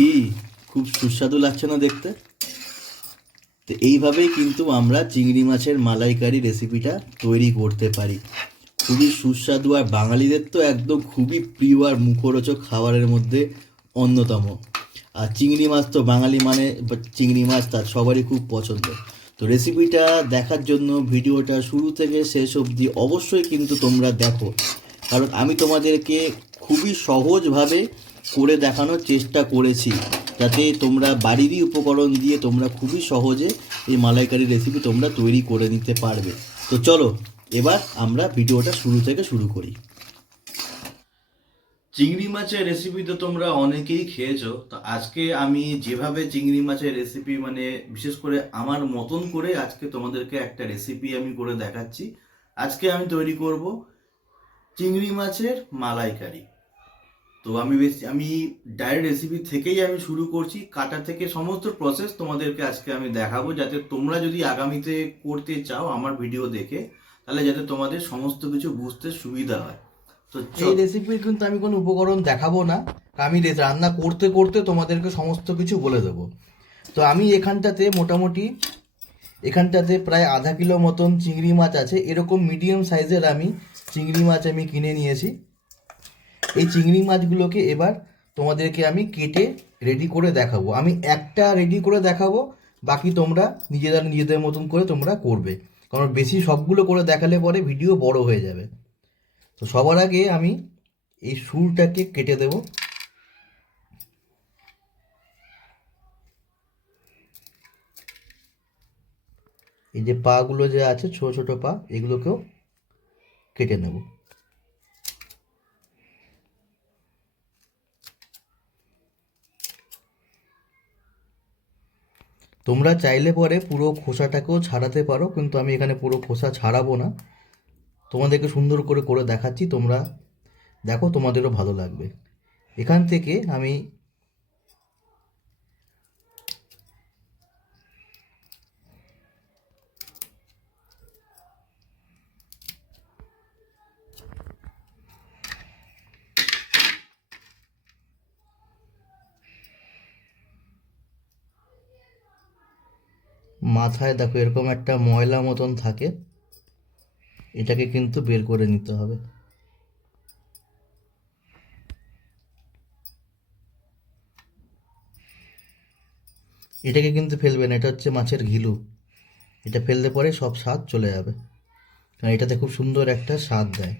কি খুব সুস্বাদু লাগছে না দেখতে? তো এইভাবেই কিন্তু আমরা চিংড়ি মাছের মালাইকারি রেসিপিটা তৈরি করতে পারি। খুবই সুস্বাদু আর বাঙালিদের তো একদম খুবই প্রিয় আর মুখরোচক খাবারের মধ্যে অন্যতম। আর চিংড়ি মাছ তো বাঙালি মানে চিংড়ি মাছ তার সবারই খুব পছন্দ। তো রেসিপিটা দেখার জন্য ভিডিওটা শুরু থেকে শেষ অবধি অবশ্যই কিন্তু তোমরা দেখো, কারণ আমি তোমাদেরকে খুবই সহজভাবে করে দেখানোর চেষ্টা করেছি, যাতে তোমরা বাড়িরই উপকরণ দিয়ে তোমরা খুবই সহজে এই মালাইকারি রেসিপি তোমরা তৈরি করে নিতে পারবে। তো চলো এবার আমরা ভিডিওটা শুরু থেকে শুরু করি। চিংড়ি মাছের রেসিপি তো তোমরা অনেকেই খেয়েছো। তো আজকে আমি যেভাবে চিংড়ি মাছের রেসিপি মানে বিশেষ করে আমার মতন করে আজকে তোমাদেরকে একটা রেসিপি আমি করে দেখাচ্ছি। আজকে আমি তৈরি করব চিংড়ি মাছের মালাইকারি। তো আমি ডাইরেক্ট রেসিপি থেকেই আমি শুরু করছি, কাটা থেকে সমস্ত প্রসেস তোমাদেরকে আজকে আমি দেখাবো, যাতে তোমরা যদি আগামীতে করতে চাও আমার ভিডিও দেখে, তাহলে যাতে তোমাদের সমস্ত কিছু বুঝতে সুবিধা হয়। তো এই রেসিপির কিন্তু আমি কোনো উপকরণ দেখাবো না, আমি রান্না করতে করতে তোমাদেরকে সমস্ত কিছু বলে দেবো। তো আমি এখানটাতে প্রায় আধা কিলো মতন চিংড়ি মাছ আছে। এরকম মিডিয়াম সাইজের আমি চিংড়ি মাছ আমি কিনে নিয়েছি। এই চিংড়ি মাছগুলোকে এবার তোমাদেরকে আমি কেটে রেডি করে দেখাবো। আমি একটা রেডি করে দেখাবো, বাকি তোমরা নিজেদের মতন করে তোমরা করবে, কারণ বেশি সবগুলো করে দেখালে পরে ভিডিও বড় হয়ে যাবে। তো সবার আগে আমি এই শুলটাকে কেটে দেব। এই যে পাগুলো যে আছে ছোট ছোট পা, এগুলোকেও কেটে নেব। তোমরা চাইলে পরে পুরো খোসাটাকেও ছাড়াতে পারো, কিন্তু আমি এখানে পুরো খোসা ছাড়াবো না। তোমাদেরকে সুন্দর করে করে দেখাচ্ছি, তোমরা দেখো, তোমাদেরও ভালো লাগবে। এখান থেকে আমি মাথায় দেখো এরকম একটা ময়লা মতন থাকে, এটাকে কিন্তু বের করে নিতে হবে। এটাকে কিন্তু ফেলবে না, এটা হচ্ছে মাছের ঘিলু। এটা ফেললে পরে সব স্বাদ চলে যাবে, কারণ এটাতে খুব সুন্দর একটা স্বাদ দেয়।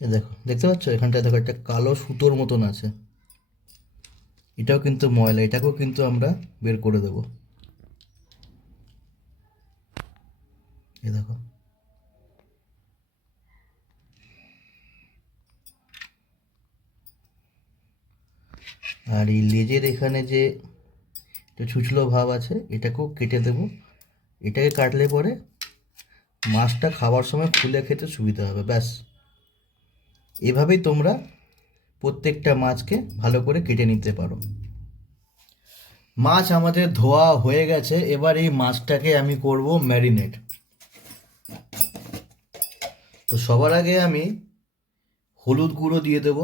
এ দেখো, দেখতে পাচ্ছ এখানটায় দেখো একটা কালো সুতোর মতন আছে, এটাও কিন্তু ময়লা, এটাকেও কিন্তু আমরা বের করে দেবো। এ দেখো, আর এই লেজের এখানে যে একটা ছুচলো ভাব আছে, এটাকেও কেটে দেবো। এটাকে কাটলে পরে মাছটা খাবার সময় খুলে খেতে সুবিধা হবে। ব্যাস, এভাবেই তোমরা প্রত্যেকটা মাছকে ভালো করে কেটে নিতে পারো। মাছ আমাদের ধোয়া হয়ে গেছে, এবার এই মাছটাকে আমি করব ম্যারিনেট। তো সবার আগে আমি হলুদ গুঁড়ো দিয়ে দেব,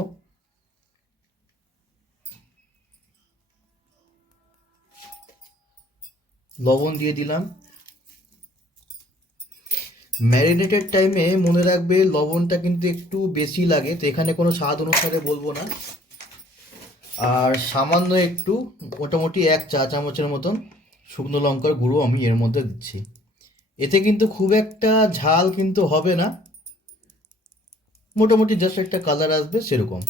লবণ দিয়ে দিলাম। ম্যারিনেটের টাইমে মনে রাখবে লবণটা কিন্তু একটু বেশি লাগে, তো এখানে কোনো স্বাদ অনুসারে বলবো না। আর সামান্য একটু, মোটামুটি 1 চা চামচের মতন শুকনো লঙ্কার গুঁড়ো আমি এর মধ্যে দিচ্ছি। এতে কিন্তু খুব একটা ঝাল কিন্তু হবে না, মোটামুটি জাস্ট একটা কালার আসবে সেরকম।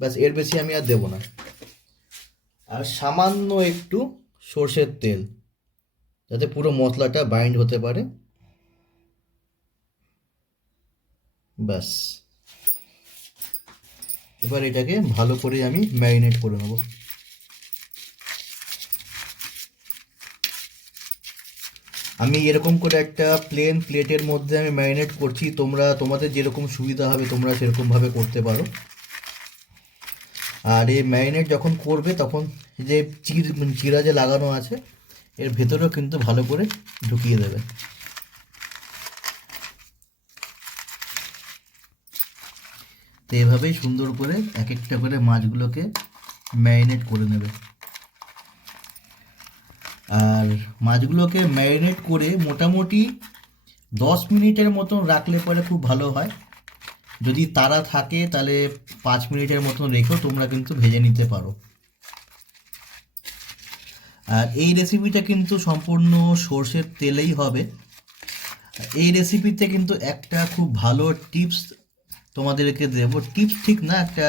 ব্যাস, এর বেশি আমি আর দেবো না। আর সামান্য একটু সর্ষের তেল, যাতে পুরো মশলাটা বাইন্ড হতে পারে। ব্যাস, এবার এটাকে ভালো করে আমি ম্যারিনেট করে নেব। আমি এরকম করে একটা প্লেন প্লেটের মধ্যে আমি ম্যারিনেট করছি, তোমরা তোমাদের যেরকম সুবিধা হবে তোমরা সেরকমভাবে করতে পারো। আর এই ম্যারিনেট যখন করবে তখন যে চিড়া যে লাগানো আছে এর ভেতরেও কিন্তু ভালো করে ঢুকিয়ে দেবে। তো এভাবেই সুন্দর করে এক একটা করে মাছগুলোকে ম্যারিনেট করে নেবে। আর মাছগুলোকে ম্যারিনেট করে মোটামুটি 10 মিনিটের মতন রাখলে পরে খুব ভালো হয়। যদি তাড়া থাকে তাহলে 5 মিনিটের মতন রেখেও তোমরা কিন্তু ভেজে নিতে পারো। আর এই রেসিপিটা কিন্তু সম্পূর্ণ সর্ষের তেলেই হবে। এই রেসিপিতে কিন্তু একটা খুব ভালো টিপস তোমাদেরকে দেবো, টিপস ঠিক না, একটা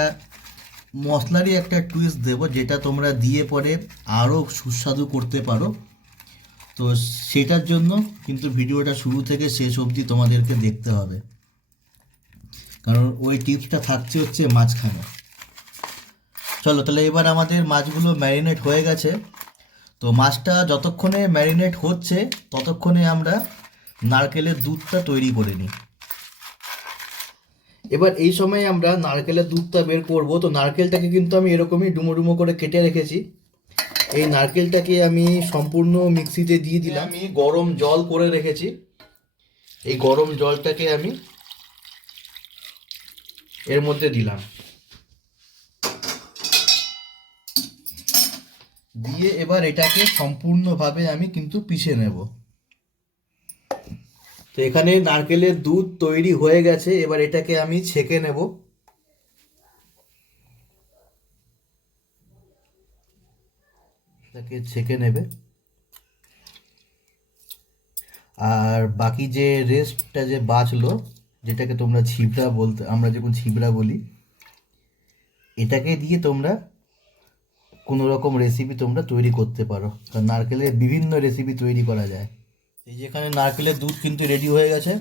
মশলারই একটা টুইস্ট দেবো, যেটা তোমরা দিয়ে পরে আরও সুস্বাদু করতে পারো। তো সেটার জন্য কিন্তু ভিডিওটা শুরু থেকে শেষ অবধি তোমাদেরকে দেখতে হবে, কারণ ওই টিপসটা থাকছে হচ্ছে মাঝখানে। চলো তাহলে এবার আমাদের মাছগুলো ম্যারিনেট হয়ে গেছে। তো মাছটা যতক্ষণে ম্যারিনেট হচ্ছে ততক্ষণে আমরা নারকেলের দুধটা তৈরি করে নিই। এবার এই সময় আমরা নারকেলের দুধটা বের করব। তো নারকেলটাকে কিন্তু আমি এরকমই ডুমো ডুমো করে কেটে রেখেছি। এই নারকেলটাকে আমি সম্পূর্ণ মিক্সিতে দিয়ে দিলাম। আমি গরম জল করে রেখেছি, এই গরম জলটাকে আমি এর মধ্যে দিলাম, দিয়ে এবার এটাকে সম্পূর্ণভাবে আমি কিন্তু পিষে নেব। তো এখানে নারকেলের দুধ তৈরি হয়ে গেছে, এবার এটাকে আমি ছেঁকে নেব। এটাকে ছেঁকে নেবে। আর বাকি যে রেস্টটা যে বাঁচলো, যেটাকে তোমরা ছিবড়া বলতে, আমরা যখন ছিবড়া বলি, এটাকে দিয়ে তোমরা কোনো রকম রেসিপি তোমরা তৈরি করতে পারো, কারণ নারকেলের বিভিন্ন রেসিপি তৈরি করা যায়। এই যেখানে নারকেলের দুধ কিন্তু রেডি হয়ে গেছে,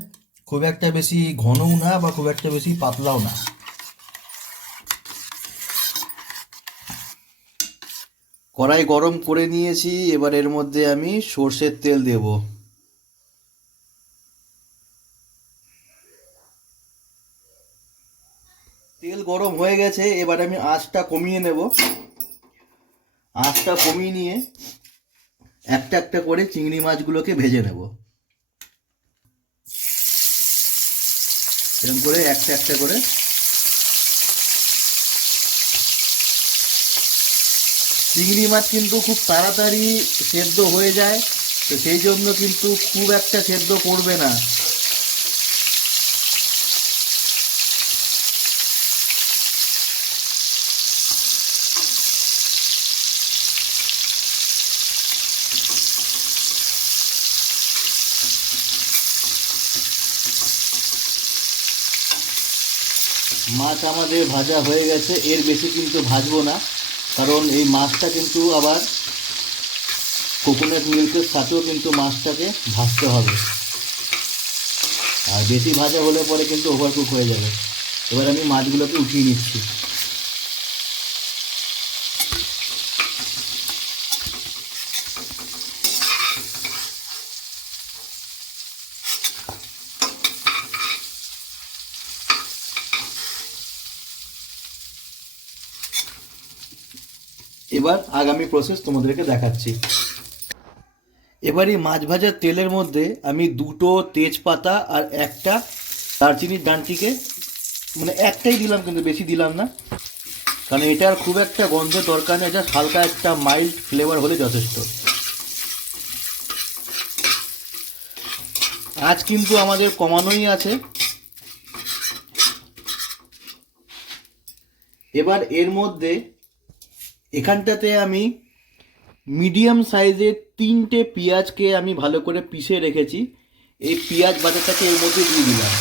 খুব একটা বেশি ঘনও না বা খুব একটা বেশি পাতলাও না। কড়াই গরম করে নিয়েছি, এবার এর মধ্যে আমি সর্ষের তেল দেব। তেল গরম হয়ে গেছে, এবার আমি আঁচটা কমিয়ে নেব। আঁচটা কমিয়ে নিয়ে একটা একটা করে চিংড়ি মাছগুলোকে ভেজে নেব। এরকম করে একটা একটা করে। চিংড়ি মাছ কিন্তু খুব তাড়াতাড়ি সেদ্ধ হয়ে যায়, তো সেই জন্য কিন্তু খুব একটা সেদ্ধ করবে না। মাছ আমাদের ভাজা হয়ে গেছে, এর বেশি কিন্তু ভাজবো না, কারণ এই মাছটা কিন্তু আবার কোকোনাট মিল্কের সাথেও কিন্তু মাছটাকে ভাজতে হবে, আর বেশি ভাজা হলে পরে কিন্তু ওভারকুক হয়ে যাবে। এবার আমি মাছগুলোকে উঠিয়ে নিচ্ছি। এবার আগামী প্রসেস তোমাদেরকে দেখাচ্ছি। এবার এই মাছ ভাজার তেলের মধ্যে আমি 2টো তেজপাতা আর একটা দারচিনির ডাঁটিকে, মানে একটাই দিলাম কিন্তু বেশি দিলাম না, কারণ এটার খুব একটা গন্ধের দরকার নেই, এটা হালকা একটা মাইল্ড ফ্লেভার হলে যথেষ্ট। আজ কিন্তু আমাদের কমানোই আছে। এবার এর মধ্যে এখানটাতে আমি মিডিয়াম সাইজের 3টে পেঁয়াজকে আমি ভালো করে পিষে রেখেছি, এই পেঁয়াজ বাটাটাকে এর মধ্যে দিয়ে দিলাম।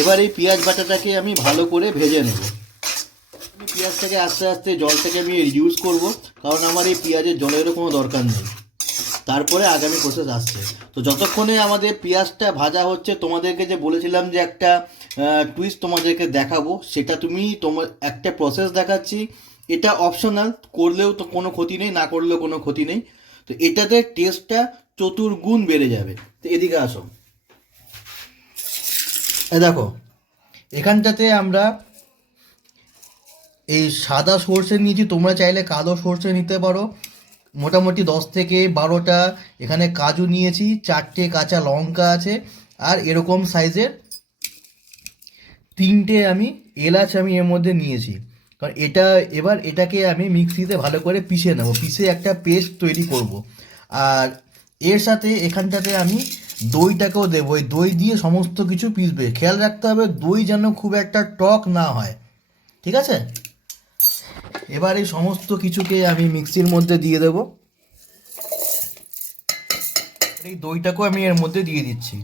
এবার এই পেঁয়াজ বাটাটাকে আমি ভালো করে ভেজে নেব। আমি পেঁয়াজটাকে আস্তে আস্তে জলটাকে আমি রিডিউস করব, কারণ আমার এই পেঁয়াজের জলেরও কোনো দরকার নেই। তারপরে আগামী প্রসেস আসছে। তো যতক্ষণে আমাদের পেঁয়াজটা ভাজা হচ্ছে, তোমাদেরকে যে বলেছিলাম যে একটা টুইস্ট তোমাদেরকে দেখাবো, সেটা তোমার একটা প্রসেস দেখাচ্ছি। এটা অপশনাল, করলেও তো কোনো ক্ষতি নেই, না করলেও কোনো ক্ষতি নেই। তো এটাতে টেস্টটা চতুর্গুণ বেড়ে যাবে। তো এদিকে আসো, দেখো এখানটাতে আমরা এই সাদা সর্ষে নিয়েছি, তোমরা চাইলে কালো সর্ষে নিতে পারো। মোটামুটি 10 থেকে 12টা এখানে কাজু নিয়েছি, 4টে কাঁচা লঙ্কা আছে, আর এরকম সাইজের 3টে আমি এলাচ আমি এর মধ্যে নিয়েছি। কারণ এবার এটাকে আমি মিক্সিতে ভালো করে পিষে নেব, পিষে একটা পেস্ট তৈরি করব। আর এর সাথে এখানটাতে আমি দইটাকেও দেবো, ওই দই দিয়ে সমস্ত কিছু পিষবে। খেয়াল রাখতে হবে দই যেন খুব একটা টক না হয়, ঠিক আছে? এবার এই সমস্ত কিছুকে আমি মিক্সির মধ্যে দিয়ে দেবো। এই দইটাকেও আমি এর মধ্যে দিয়ে দিচ্ছি।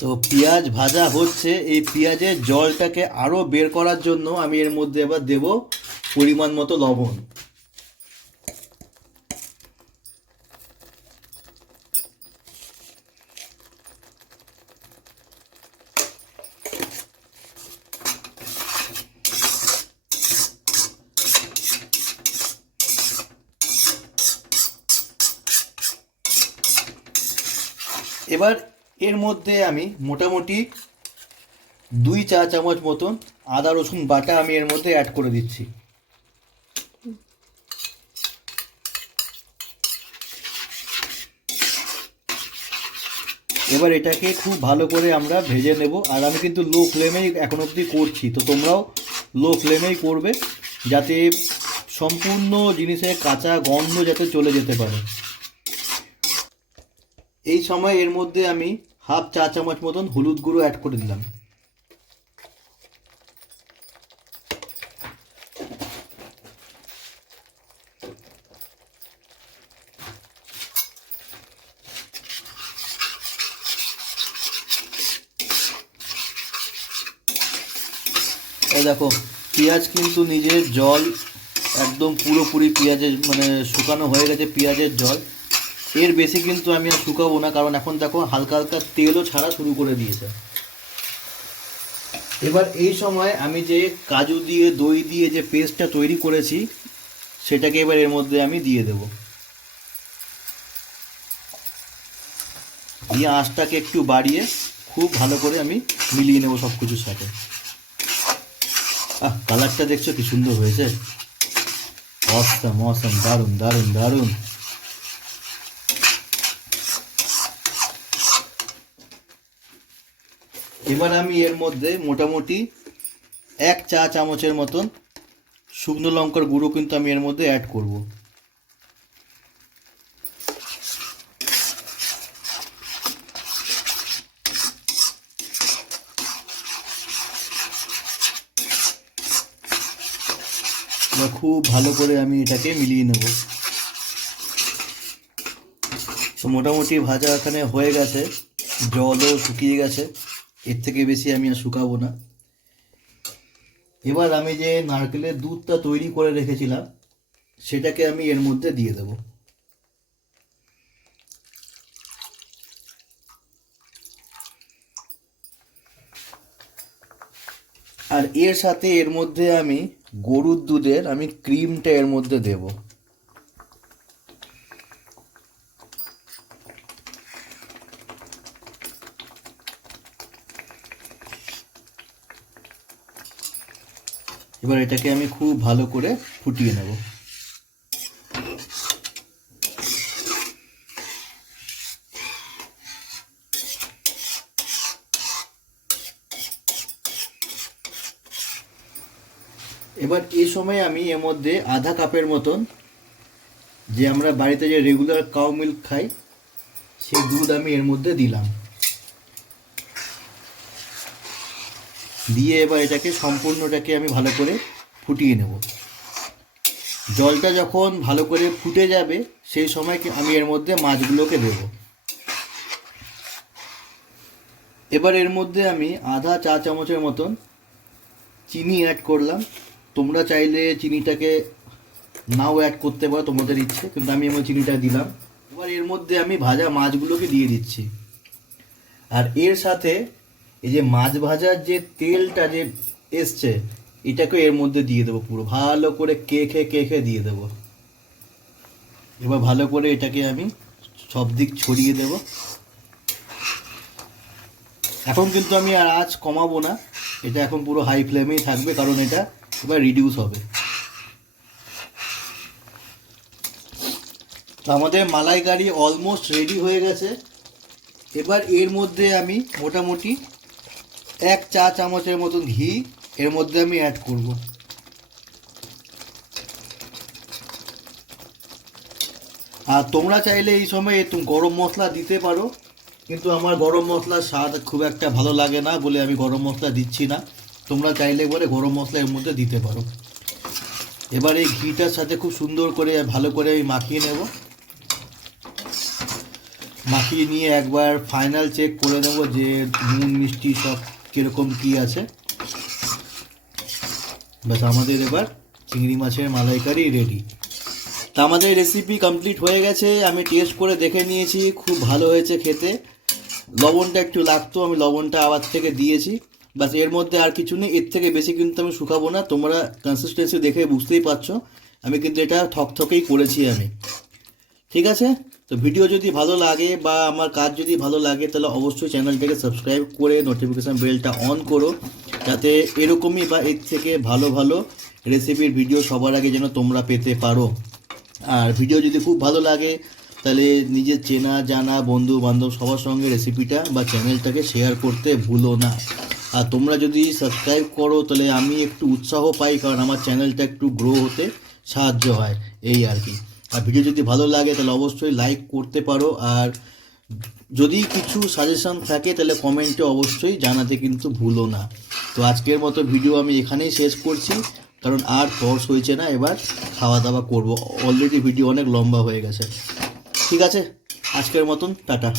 তো পেঁয়াজ ভাজা হচ্ছে, এই পেঁয়াজের জলটাকে আরও বের করার জন্য আমি এর মধ্যে এবার দেব পরিমাণ মতো লবণ। এবার এর মধ্যে আমি মোটামুটি 2 চা চামচ মতন আদা রসুন বাটা আমি এর মধ্যে অ্যাড করে দিচ্ছি। এবার এটাকে খুব ভালো করে আমরা ভেজে নেব। আর আমি কিন্তু লো ফ্লেমেই এখন অবধি করছি, তো তোমরাও লো ফ্লেমেই করবে, যাতে সম্পূর্ণ জিনিসের কাঁচা গন্ধ যাতে চলে যেতে পারে। এই সময় এর মধ্যে আমি 1/2 চা চামচ মতন হলুদ গুঁড়ো অ্যাড করে দিলাম। এই দেখো পেঁয়াজ কিন্তু নিজের জল একদম পুরোপুরি পেঁয়াজের মানে শুকানো হয়ে গেছে পেঁয়াজের জল। এর বেশি কিন্তু আমি আর শুকাবো না, কারণ এখন দেখো হালকা হালকা তেলও ছাড়া শুরু করে দিয়েছে। এবার এই সময় আমি যে কাজু দিয়ে দই দিয়ে যে পেস্টটা তৈরি করেছি, সেটাকে এবার এর মধ্যে আমি দিয়ে দেব। দিয়ে আঁচটাকে একটু বাড়িয়ে খুব ভালো করে আমি মিলিয়ে নেব সব কিছুর সাথে। কালারটা দেখছো কি সুন্দর হয়েছে, অসাম অসাম, দারুণ দারুণ দারুণ। এবার আমি এর মধ্যে মোটামুটি 1 চা চামচের মতন শুকনো লঙ্কার গুঁড়ো কিন্তু আমি এর মধ্যে অ্যাড করব। খুব ভালো করে আমি এটাকে মিলিয়ে নেব। তো মোটামুটি ভাজা এখানে হয়ে গেছে, জলও শুকিয়ে গেছে, এর থেকে বেশি আমি আর শুকাবো না। এবার আমি যে নারকেলের দুধটা তৈরি করে রেখেছিলাম, সেটাকে আমি এর মধ্যে দিয়ে দেব। আর এর সাথে এর মধ্যে আমি গরুর দুধের আমি ক্রিমটা এর মধ্যে দেব। এবার এটাকে আমি খুব ভালো করে ফুটিয়ে নেব। এবার এই সময় আমি এর মধ্যে আধা কাপের মতন যে আমরা বাড়িতে যে রেগুলার কাউ মিল্ক খাই, সেই দুধ আমি এর মধ্যে দিলাম। দিয়ে এবার এটাকে সম্পূর্ণটাকে আমি ভালো করে ফুটিয়ে নেব। জলটা যখন ভালো করে ফুটে যাবে, সেই সময় আমি এর মধ্যে মাছগুলোকে দেব। এবার এর মধ্যে আমি আধা চা চামচের মতন চিনি অ্যাড করলাম। তোমরা চাইলে চিনিটাকে নাও অ্যাড করতে পারো তোমাদের ইচ্ছে, কিন্তু আমি আমার চিনিটা দিলাম। এবার এর মধ্যে আমি ভাজা মাছগুলোকে দিয়ে দিচ্ছি, আর এর সাথে এই যে মাছ ভাজার যে তেলটা যে এসছে এটাকে এর মধ্যে দিয়ে দেবো, পুরো ভালো করে কেখে দিয়ে দেবো। এবার ভালো করে এটাকে আমি সব দিক ছড়িয়ে দেব। এখন কিন্তু আমি আর আঁচ কমাবো না, এটা এখন পুরো হাই ফ্লেমেই থাকবে, কারণ এটা এবার রিডিউস হবে। তো আমাদের মালাইকারি অলমোস্ট রেডি হয়ে গেছে। এবার এর মধ্যে আমি মোটামুটি 1 চা চামচের মতন ঘি এর মধ্যে আমি অ্যাড করব। আর তোমরা চাইলে এই সময় গরম মশলা দিতে পারো, কিন্তু আমার গরম মশলার স্বাদ খুব একটা ভালো লাগে না বলে আমি গরম মশলা দিচ্ছি না। তোমরা চাইলে একবারে গরম মশলা এর মধ্যে দিতে পারো। এবার এই ঘিটার সাথে খুব সুন্দর করে ভালো করে আমি মাখিয়ে নেব। মাখিয়ে নিয়ে একবার ফাইনাল চেক করে নেব যে নুন মিষ্টি সব কীরকম কী আছে। ব্যাস, আমাদের এবার চিংড়ি মাছের মালাইকারি রেডি। তা আমাদের রেসিপি কমপ্লিট হয়ে গেছে। আমি টেস্ট করে দেখে নিয়েছি, খুব ভালো হয়েছে খেতে। লবণটা একটু লাগতো, আমি লবণটা আবার থেকে দিয়েছি। বাস, এর মধ্যে আর কিছু নেই, এর থেকে বেশি কিন্তু আমি শুকাবো না। তোমরা কনসিস্টেন্সি দেখে বুঝতেই পারছো আমি কিন্তু এটা থকথকেই করেছি আমি। ঠিক আছে, তো ভিডিও যদি ভালো লাগে বা আমার কাজ যদি ভালো লাগে তাহলে অবশ্যই চ্যানেলটাকে সাবস্ক্রাইব করে নোটিফিকেশান বেলটা অন করো, যাতে এরকমই বা এর থেকে ভালো ভালো রেসিপির ভিডিও সবার আগে যেন তোমরা পেতে পারো। আর ভিডিও যদি খুব ভালো লাগে তাহলে নিজের চেনা জানা বন্ধু বান্ধব সবার সঙ্গে রেসিপিটা বা চ্যানেলটাকে শেয়ার করতে ভুলো না। আর তোমরা যদি সাবস্ক্রাইব করো তাহলে আমি একটু উৎসাহ পাই, কারণ আমার চ্যানেলটা একটু গ্রো হতে সাহায্য হয়, এই আর কি। আর ভিডিও যদি ভালো লাগে তাহলে অবশ্যই লাইক করতে পারো, আর যদি কিছু সাজেশন থাকে তাহলে কমেন্টে অবশ্যই জানাতে কিন্তু ভুলো না। তো আজকের মতো ভিডিও আমি এখানেই শেষ করছি, কারণ আর তর্স হয়েছে না, এবার খাওয়া দাওয়া করবো। অলরেডি ভিডিও অনেক লম্বা হয়ে গেছে। ঠিক আছে, আজকের মতন টাটা।